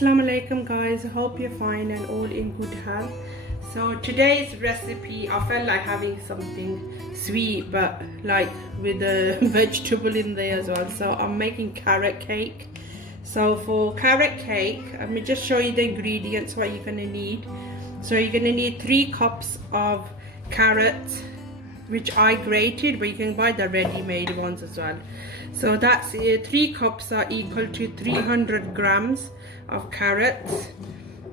Assalamu alaikum guys, I hope you're fine and all in good health. So today's recipe, I felt like having something sweet but like with a vegetable in there as well. So I'm making carrot cake. So for carrot cake, let me just show you the ingredients, what you're gonna need. So you're gonna need 3 cups of carrots, which I grated, but you can buy the ready-made ones as well. So that's 3 cups are equal to 300 grams of carrots.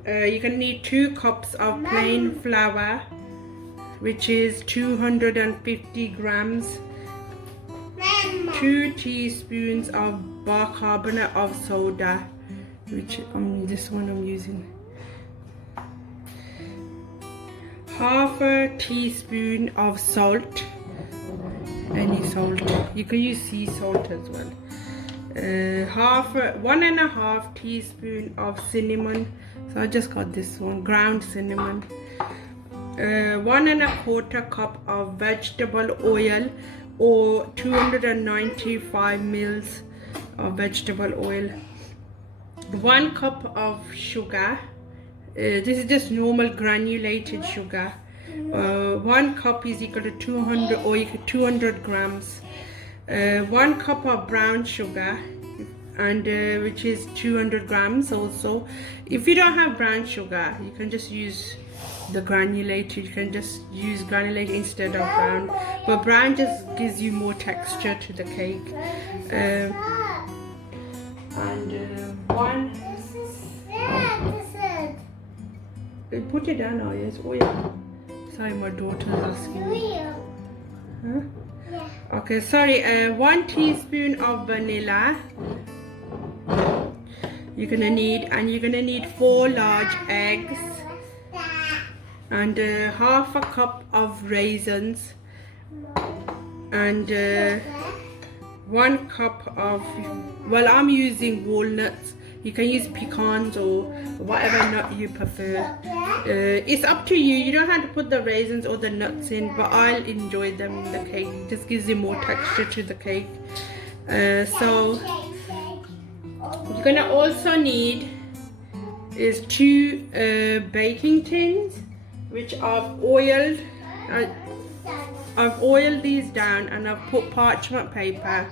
You're gonna need 2 cups of plain flour, which is 250 grams. 2 teaspoons of bicarbonate of soda, which this one I'm using. Half a teaspoon of salt, any salt, you can use sea salt as well. 1.5 teaspoon of cinnamon, so I just got this one, ground cinnamon. 1.25 cup of vegetable oil, or 295 mils of vegetable oil. 1 cup of sugar. This is just normal granulated sugar. 1 cup is equal to 200 grams. 1 cup of brown sugar, and which is 200 grams also. If you don't have brown sugar, you can just use the granulated. You can just use granulated instead of brown, but brown just gives you more texture to the cake. Put it down now, yes. Oil. Sorry, my daughter's asking me. Huh? Yeah. Okay, sorry. 1 teaspoon of vanilla. You're gonna need 4 large eggs, and half a cup of raisins, and 1 cup of, well, I'm using walnuts. You can use pecans or whatever nut you prefer. It's up to you. You don't have to put the raisins or the nuts in, but I'll enjoy them in the cake. It just gives you more texture to the cake. So you're gonna also need is 2 baking tins, which I've oiled. I've oiled these down, and I've put parchment paper,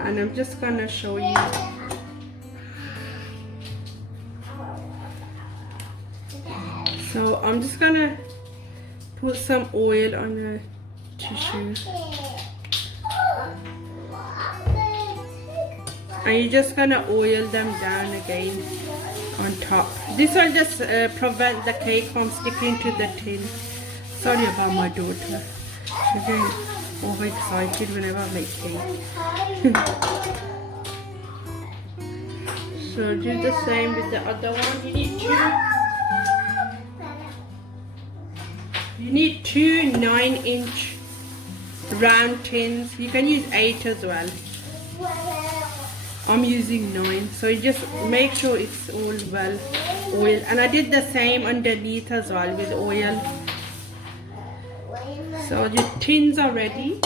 and I'm just gonna show you. So I'm just gonna put some oil on the tissue, and you're just gonna oil them down again on top. This will just prevent the cake from sticking to the tin. Sorry about my daughter, she's getting overexcited whenever I make cake. So do the same with the other one. You need 2 9-inch round tins. You can use 8 as well. I'm using 9, so you just make sure it's all well oiled. And I did the same underneath as well with oil. So your tins are ready.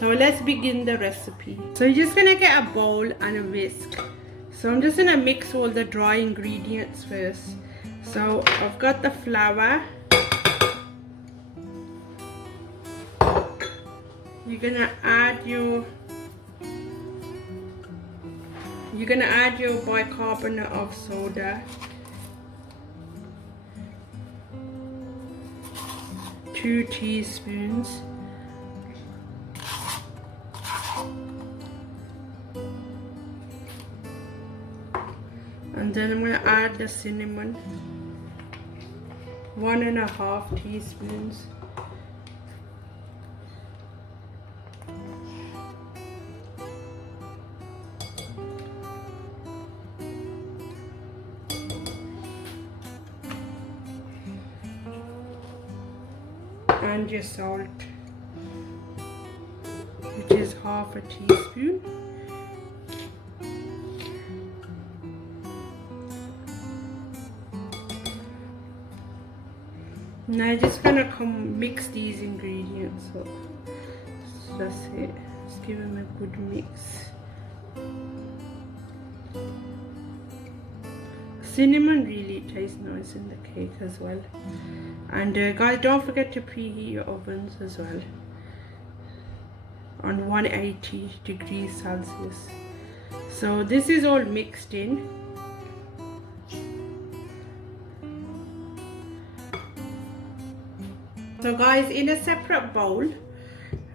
So let's begin the recipe. So you're just gonna get a bowl and a whisk. So I'm just gonna mix all the dry ingredients first. So I've got the flour. You're gonna add your bicarbonate of soda. 2 teaspoons. And then I'm going to add the cinnamon, 1.5 teaspoons. And your salt, which is half a teaspoon. Now I'm just gonna mix these ingredients. So that's it. Just give them a good mix. Cinnamon really tastes nice in the cake as well. And guys, don't forget to preheat your ovens as well on 180 degrees Celsius. So this is all mixed in. So guys, in a separate bowl,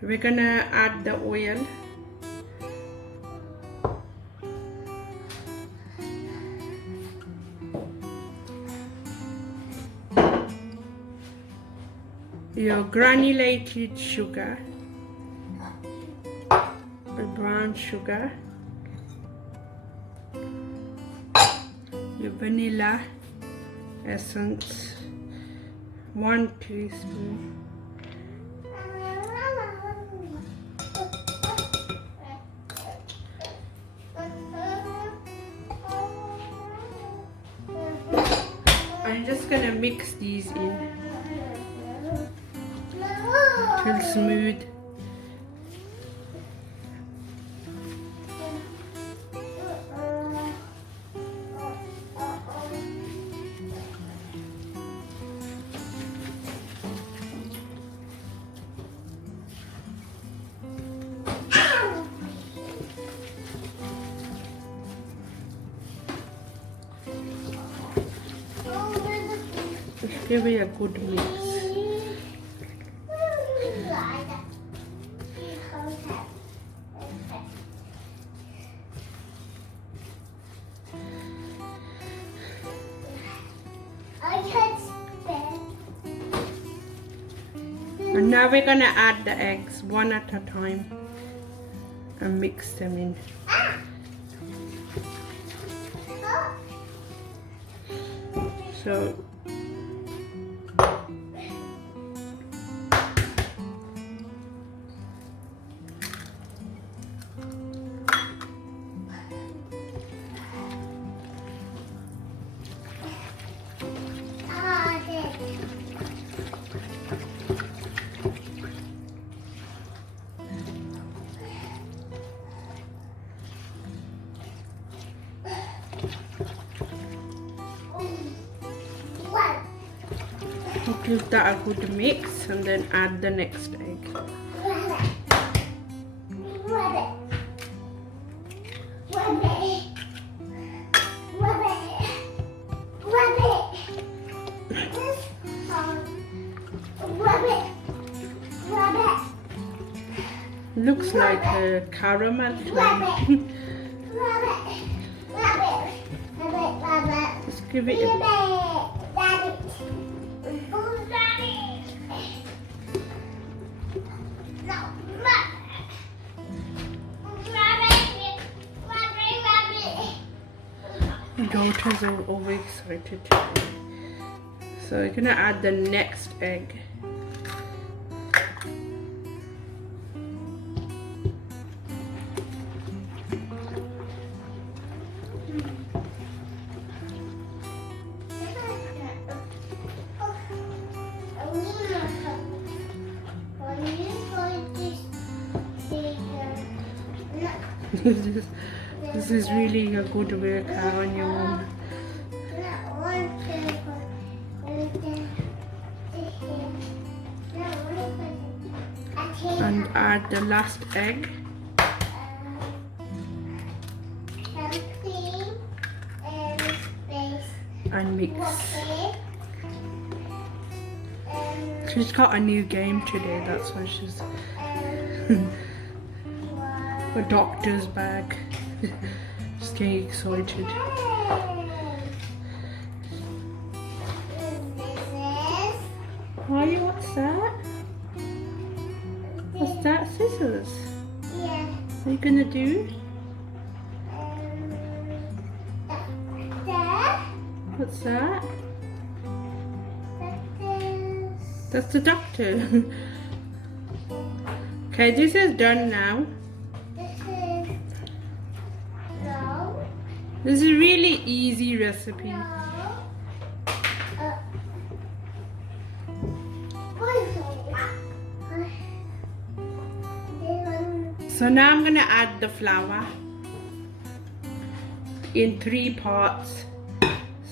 we're gonna add the oil. Your granulated sugar, brown sugar, your vanilla essence, 1 teaspoon, I'm just gonna mix these in till smooth. Just give it a good mix. And now we're gonna add the eggs one at a time and mix them in. So give that a good mix and then add the next egg. Looks like a caramel to me. Just give it a daughters are overexcited. So we're gonna add the next egg. This is really a good workout on your own. And add the last egg. And mix. She's got a new game today, that's why she's a doctor's bag. Just getting excited. Why? What's that? What's that? Scissors? Yeah. What are you gonna do? What's that? That's the doctor. Okay, this is done now. This is a really easy recipe. So now I'm gonna add the flour. in 3 parts.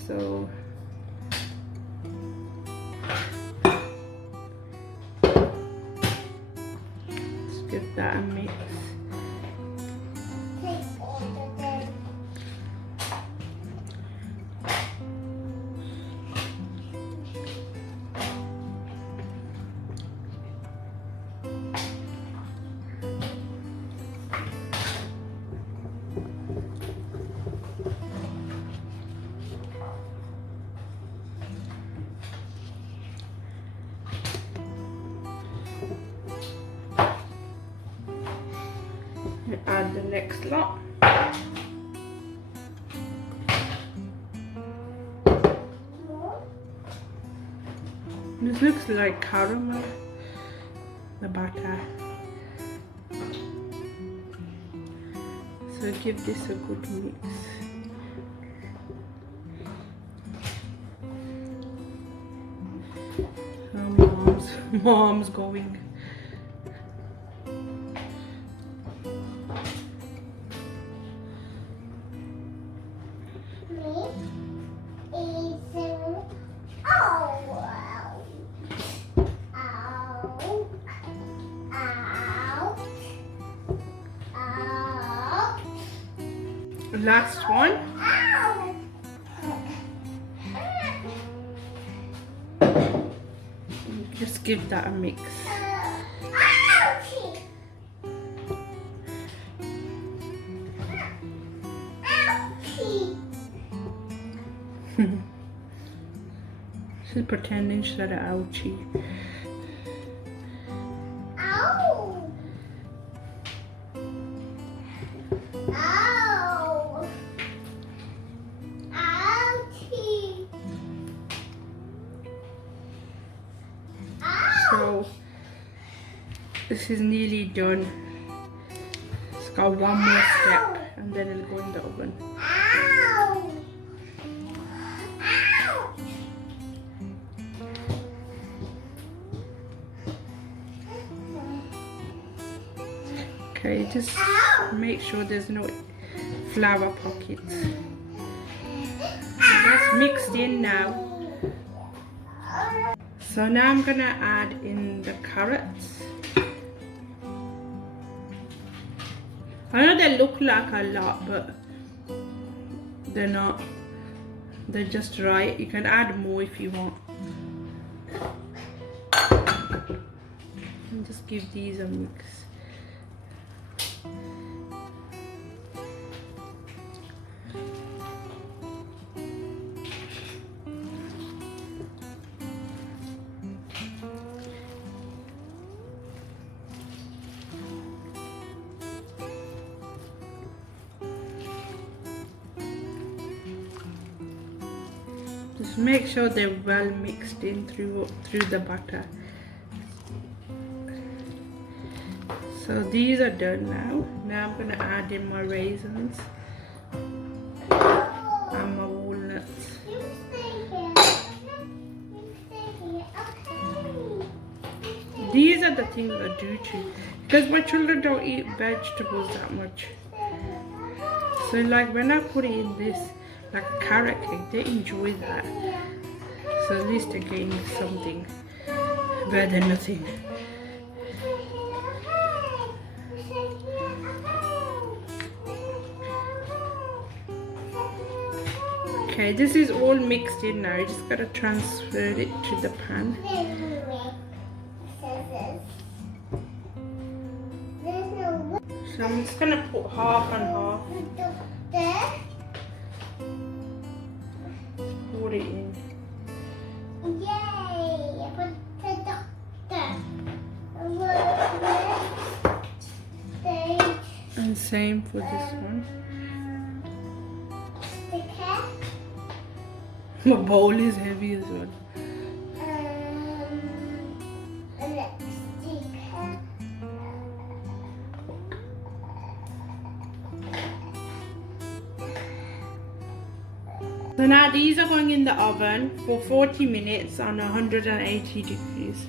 So let's give that a mix. Add the next lot. This looks like caramel, the batter. So give this a good mix. Mom's going. Last one. Just give that a mix. She's pretending she said ouchie. So this is nearly done. It's got one more step and then it'll go in the oven. Okay, just make sure there's no flour pockets. That's mixed in now. So now I'm gonna add in the carrots. I know they look like a lot, but they're not. They're just right. You can add more if you want. And just give these a mix. Just make sure they're well mixed in through the butter. So these are done now. Now I'm gonna add in my raisins and my walnuts. These are the things I do too, because my children don't eat vegetables that much. So like when I put it in this, like a carrot cake, they enjoy that. So at least they're getting something better than nothing. Okay, this is all mixed in now. You just gotta transfer it to the pan. So I'm just gonna put half and half. Put it in. Yay! Put the doctor. And same for this one. My bowl is heavy as well. So now these are going in the oven for 40 minutes on 180 degrees.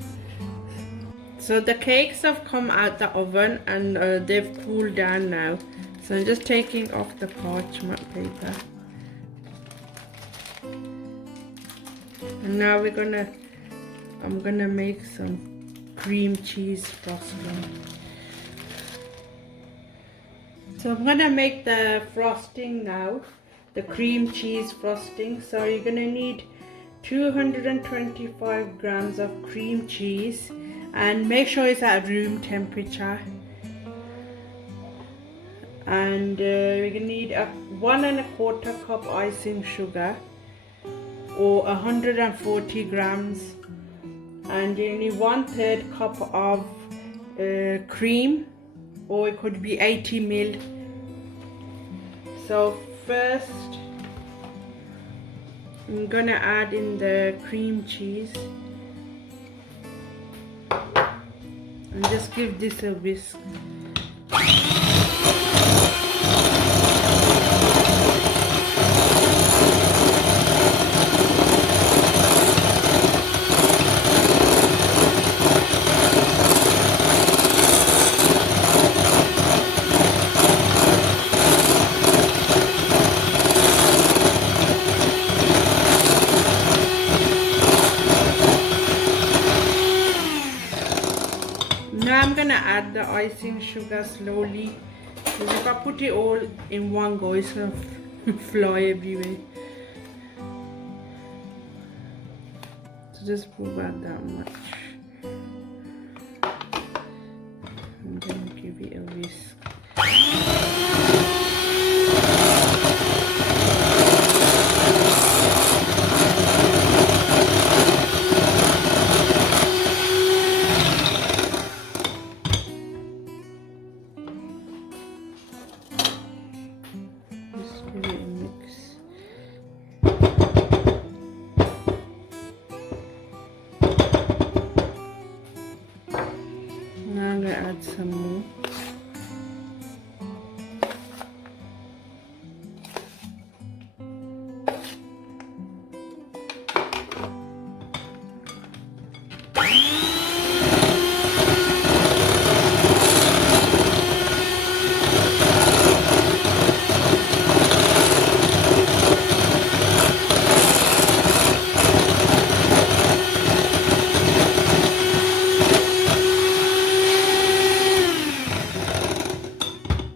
So the cakes have come out the oven and they've cooled down now. So I'm just taking off the parchment paper. And now I'm gonna make some cream cheese frosting. So I'm gonna make the frosting now, the cream cheese frosting. So you're gonna need 225 grams of cream cheese, and make sure it's at room temperature. And we're gonna need 1 1/4 cup icing sugar, or 140 grams, and you need 1/3 cup of cream, or it could be 80 ml. So first I'm gonna add in the cream cheese and just give this a whisk. Now I'm gonna add the icing sugar slowly, because if I put it all in one go, it's gonna fly everywhere. So just pour about that much, and then give it a whisk. Now I'm going to add some more.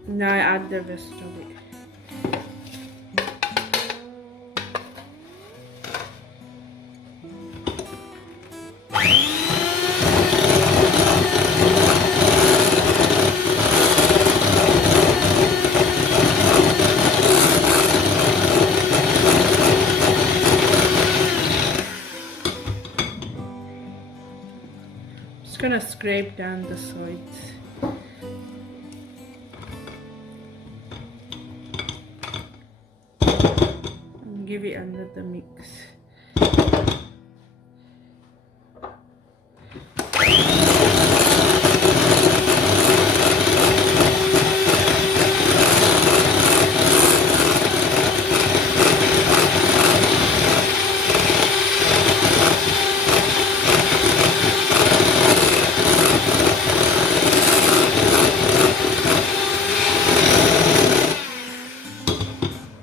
Now I add the rest of it. Just gonna scrape down the sides. Give it under the mix.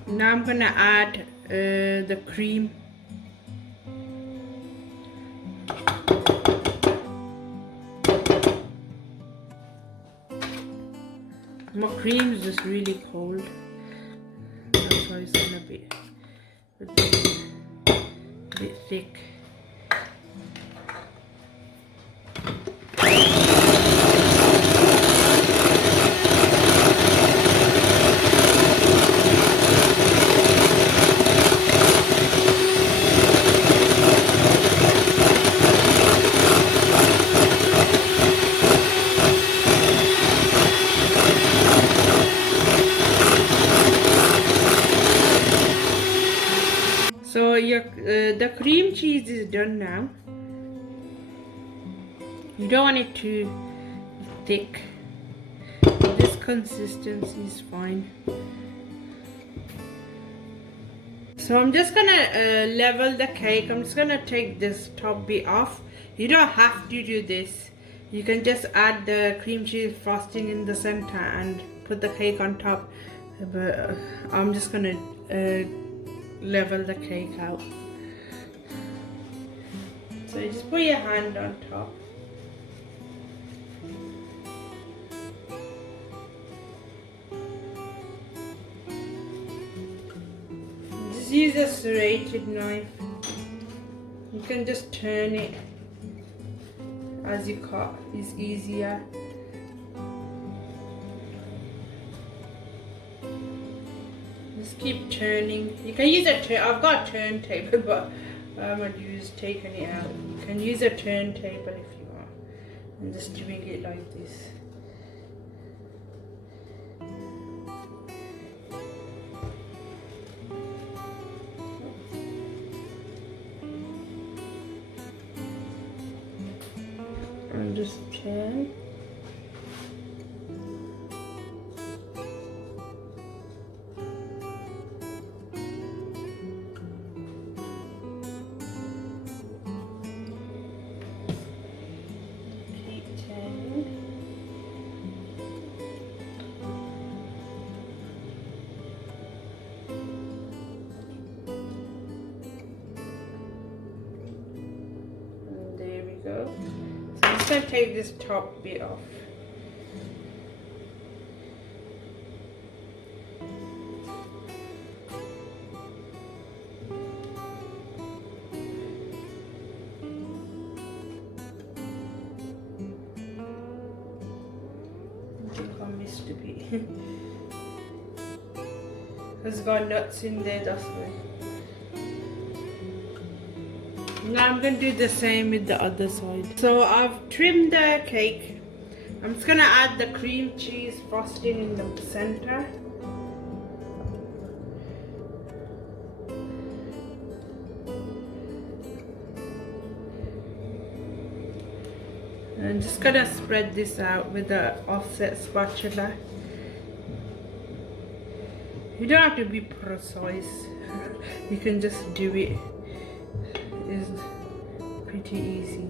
Now I'm gonna add the cream. My cream is just really cold. That's why it's gonna be a bit thick. So the cream cheese is done now. You don't want it too thick. This consistency is fine. So I'm just gonna level the cake. I'm just gonna take this top bit off. You don't have to do this. You can just add the cream cheese frosting in the center and put put the cake on top, but I'm just gonna level the cake out. So you just put your hand on top. Just use a serrated knife. You can just turn it as you cut, it's easier. Just keep turning. You can use I've got a turntable, but I'm going to use taking it out. You can use a turntable if you want. And just doing it like this. And just turn. Go. So I'm just going to take this top bit off. I think I missed a bit. It's got nuts in there, that's why. Now I'm going to do the same with the other side. So I've trimmed the cake. I'm just going to add the cream cheese frosting in the center. And just going to spread this out with the offset spatula. You don't have to be precise. You can just do it. Is pretty easy.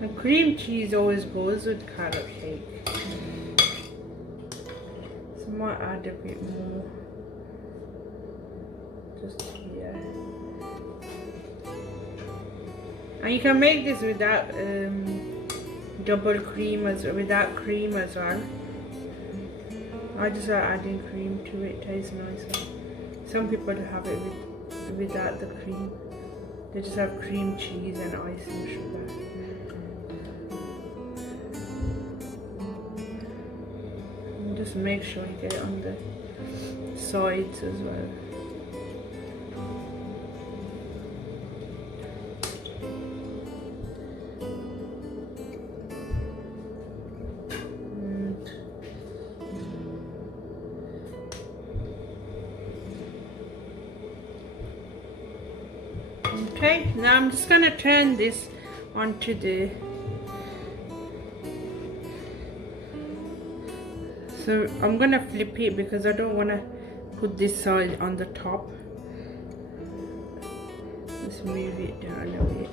And cream cheese always goes with carrot cake. So I might add a bit more. Just here. And you can make this without double cream without cream as well. I just like adding cream to it, tastes nicer. Some people have it without the cream. They just have cream cheese and icing sugar. Just make sure you get it on the sides as well. Okay, now I'm just gonna turn this onto the. So I'm gonna flip it because I don't wanna put this side on the top. Let's move it down a bit.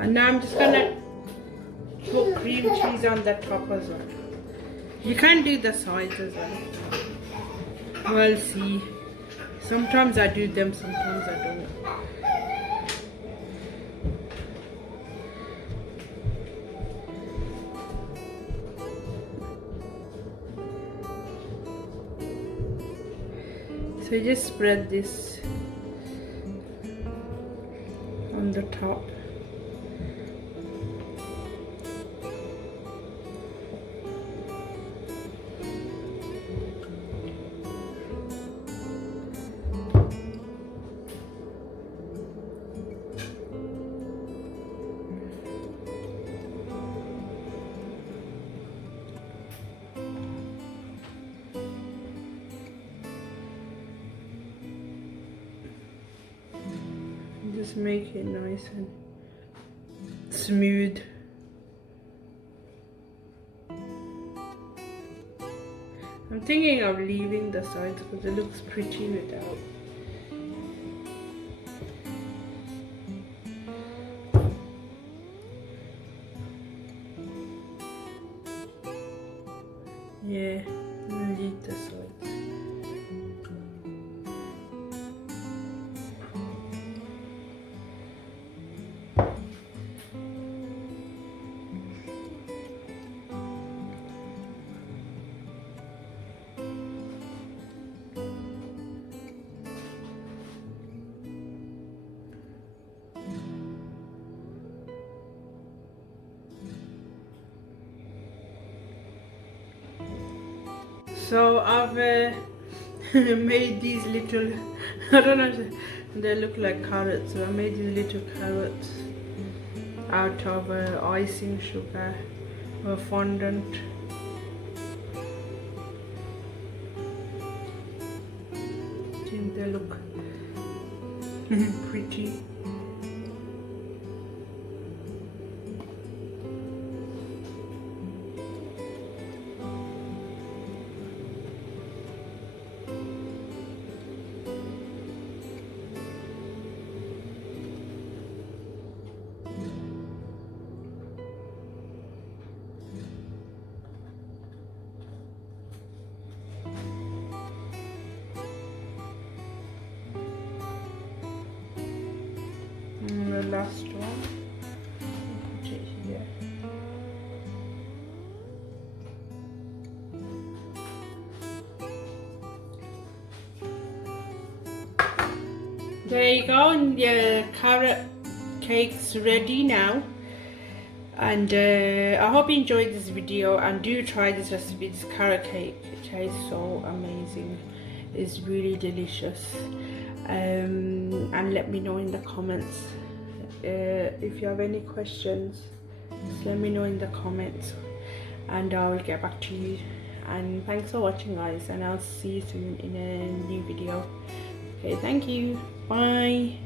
And now I'm just gonna put cream cheese on the top as well. You can do the sides as well. We'll see. Sometimes I do them, sometimes I don't. So just spread this on the top. Just make it nice and smooth. I'm thinking of leaving the sides because it looks pretty without. Yeah, I'll leave the sides. So I've made these little, I don't know, they look like carrots. So I made these little carrots out of icing sugar or fondant. I think they look pretty. The last one, put it here. There you go, and the carrot cake's ready now. And I hope you enjoyed this video, and do try this recipe. This carrot cake, it tastes so amazing. It's really delicious. And let me know in the comments. If you have any questions, just let me know in the comments and I will get back to you. And thanks for watching, guys, and I'll see you soon in a new video. Okay, thank you, bye.